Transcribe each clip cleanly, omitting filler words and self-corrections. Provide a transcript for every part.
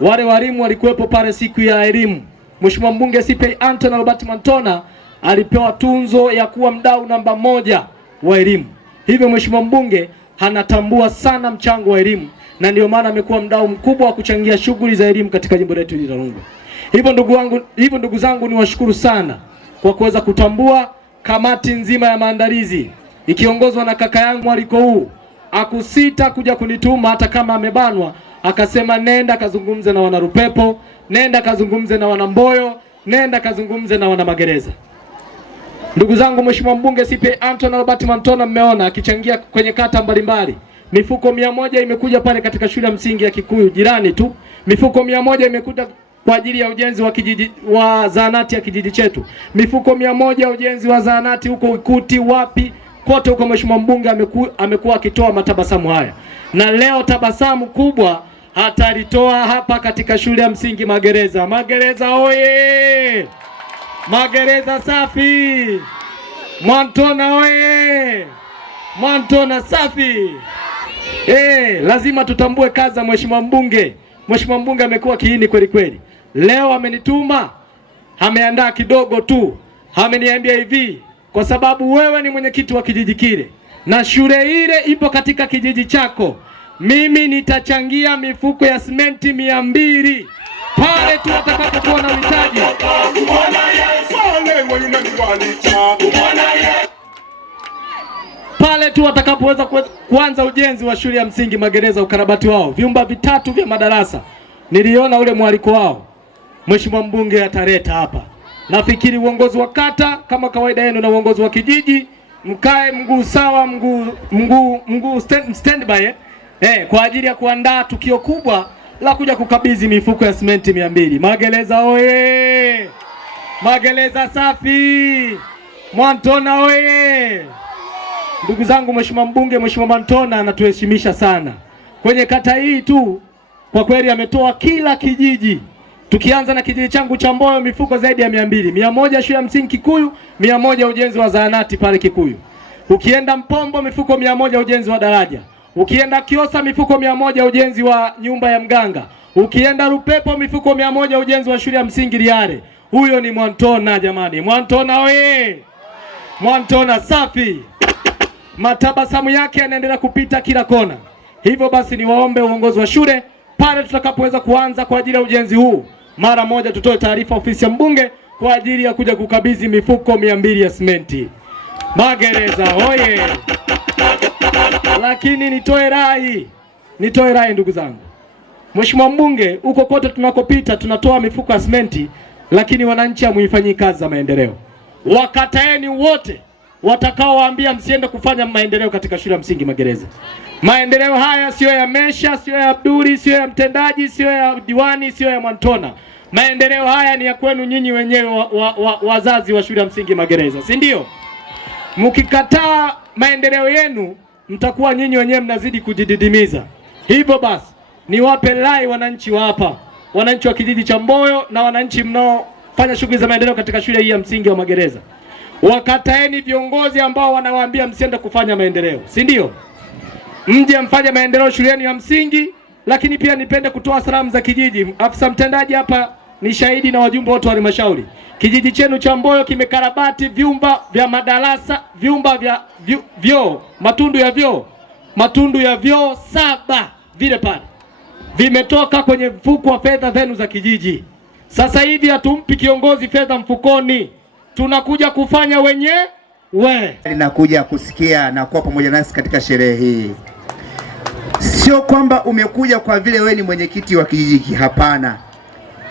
wale walimu walikuwepo pale siku ya elimu. Mheshimiwa mbunge CPA Anthony Albert Mwantona alipewa tunzo ya kuwa mdau namba 1 wa elimu. Hivyo Mheshimiwa mbunge anatambua sana mchango wa elimu, na ndio maana amekuwa mdau mkubwa wa kuchangia shughuli za elimu katika jimbo letu la Rungwe. Hivyo ndugu zangu, niwashukuru sana kwa kuweza kutambua kamati nzima ya maandalizi ikiongozwa na kaka yangu mwaliko huu. Akusita kuja kunituma hata kama amebanwa, akasema nenda kazungumze na wanarupepo, nenda kazungumze na wanamboyo, nenda kazungumze na wana magereza. Ndugu zangu, Mheshimiwa mbunge CPA Anthony Albert Mwantona mmeona akichangia kwenye kata mbalimbali. Mifuko 100 imekuja pale katika shule ya msingi ya Kikuyu jirani tu. Mifuko 100 imekuja kwa ajili ya ujenzi wa kijiji wa zahanati ya kijiji chetu. Mifuko 100 ujenzi wa zahanati huko Ikuti wapi kote huko Mheshimiwa mbunge amekuwa akitoa matabasamu haya. Na leo tabasamu kubwa atalitoa hapa katika shule ya msingi Magereza. Magereza oye! Magereza safi! Mwantona oye! Mwantona safi! Lazima tutambue kazi za Mheshimiwa mbunge. Mheshimiwa mbunge amekuwa kiini kweli kweli. Leo amenituma, ameandaa kidogo tu. Ameniambia hivi, kwa sababu wewe ni mwenyekiti wa kijiji kile na shule ile ipo katika kijiji chako, mimi nitachangia mifuko ya simenti 200 pale tu atakapokuwa na uhitaji. Pale tu atakapoweza kuanza ujenzi wa shule ya msingi Magereza, ukarabati wao, vyumba 3 vya madarasa. Niliona ule mwaliko wao Mheshimiwa mbunge ataleta hapa. Nafikiri uongozi wa kata kama kawaida yenu na uongozi wa kijiji mkae mguu sawa, mguu standby kwa ajili ya kuandaa tukio kubwa la kuja kukabidhi mifuko ya simenti 200. Magereza oye! Magereza safi! Mwantona oye! Ndugu zangu, Mheshimiwa mbunge, Mheshimiwa Mwantona anatuheshimisha sana. Kwenye kata hii tu kwa kweli ametoa kila kijiji. Tukianza na kijiji changu cha Mboyo, mifuko zaidi ya 200. 100 shule ya msingi Kikuyu, 100 ujenzi wa zahanati pale Kikuyu. Ukienda Mpombo, mifuko 100 ujenzi wa daraja. Ukienda Kiosa, mifuko 100 ujenzi wa nyumba ya mganga. Ukienda Rupepo, mifuko 100 ujenzi wa shule ya msingi Liare. Huyo ni Mwantona jamani. Mwantona oye! Mwantona safi! Matabasamu yake yanaendelea kupita kila kona. Hivyo basi niwaombe uongozi wa shule pale tutakapoweza kuanza kwa ajili ya ujenzi huu, mara moja tutoe taarifa ofisi ya mbunge kwa ajili ya kuja kukabidhi mifuko 200 ya simenti. Magereza oye! Lakini nitoe rai ndugu zangu. Mheshimiwa mbunge, huko kote tunakopita tunatoa mifuko ya simenti, lakini wananchi hamuifanyii kazi za maendeleo. Wakataeni wote watakaowaambia msiende kufanya maendeleo katika shule ya msingi Magereza. Maendeleo haya sio ya Mesha, sio ya Abduli, sio ya mtendaji, sio ya diwani, sio ya Mwantona. Maendeleo haya ni ya kwenu nyinyi wenyewe wazazi wa shule ya msingi Magereza, si ndio? Mkikataa maendeleo yenu mtakuwa nyinyi wenyewe mnazidi kujididimiza. Hivyo basi niwape rai wananchi wa hapa, wananchi wa kijiji cha Mboyo na wananchi mnaofanya shughuli za maendeleo katika shule hii ya msingi wa Magereza. Wakataeni viongozi ambao wanawaambia msiende kufanya maendeleo, si ndio? Mje mfanye maendeleo shuleni ya msingi. Lakini pia nipende kutoa salamu za kijiji. Afisa mtendaji hapa ni shahidi na wajumbe wote wa halmashauri. Kijiji chenu cha Mboyo kimekarabati vyumba vya madarasa, vyumba vya vyoo, matundu ya vyoo 7 vile pale. Vimetoka kwenye mfuko wa fedha zenu za kijiji. Sasa hivi hatumpi kiongozi fedha mfukoni. Tunakuja kufanya wenyewe. Ninakuja kusikia na kuwa pamoja nasi katika sherehe hii. Sio kwamba umekuja kwa vile wewe ni mwenyekiti wa kijiji, hapana.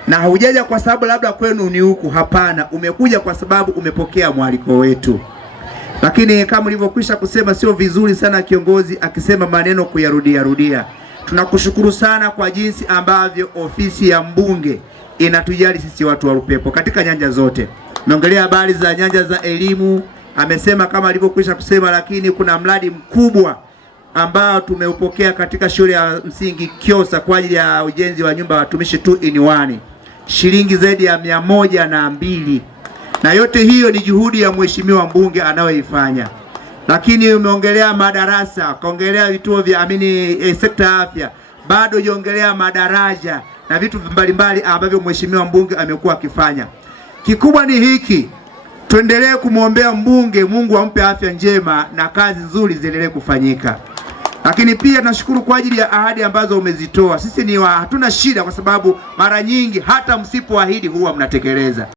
Na haujaja kwa sababu labda kwenu ni huku, hapana. Umekuja kwa sababu umepokea mwaliko wetu. Lakini kama ulivyokwisha kusema, sio vizuri sana kiongozi akisema maneno kuyarudia. Tunakushukuru sana kwa jinsi ambavyo ofisi ya mbunge inatujali sisi watu wa Rupepo katika nyanja zote. Naongelea habari za nyanja za elimu, amesema kama alivyokwisha kusema, lakini kuna mradi mkubwa ambao tumeupokea katika shule ya msingi Kiosa kwa ajili ya ujenzi wa nyumba ya watumishi 2-in-1. Shilingi zaidi ya 102. Na yote hiyo ni juhudi ya mheshimiwa mbunge anayoifanya. Lakini umeongelea madarasa, kaongelea vituo vya sekta ya afya, bado jongelea madaraja, na vitu mbalimbali ambavyo mheshimiwa mbunge amekuwa akifanya. Kikubwa ni hiki, tuendelee kumwombea mbunge, Mungu ampe afya njema na kazi nzuri ziendelee kufanyika. Lakini pia tunashukuru kwa ajili ya ahadi ambazo umezitoa. Sisi hatuna shida, kwa sababu mara nyingi hata msipoahidi huwa mnatekeleza.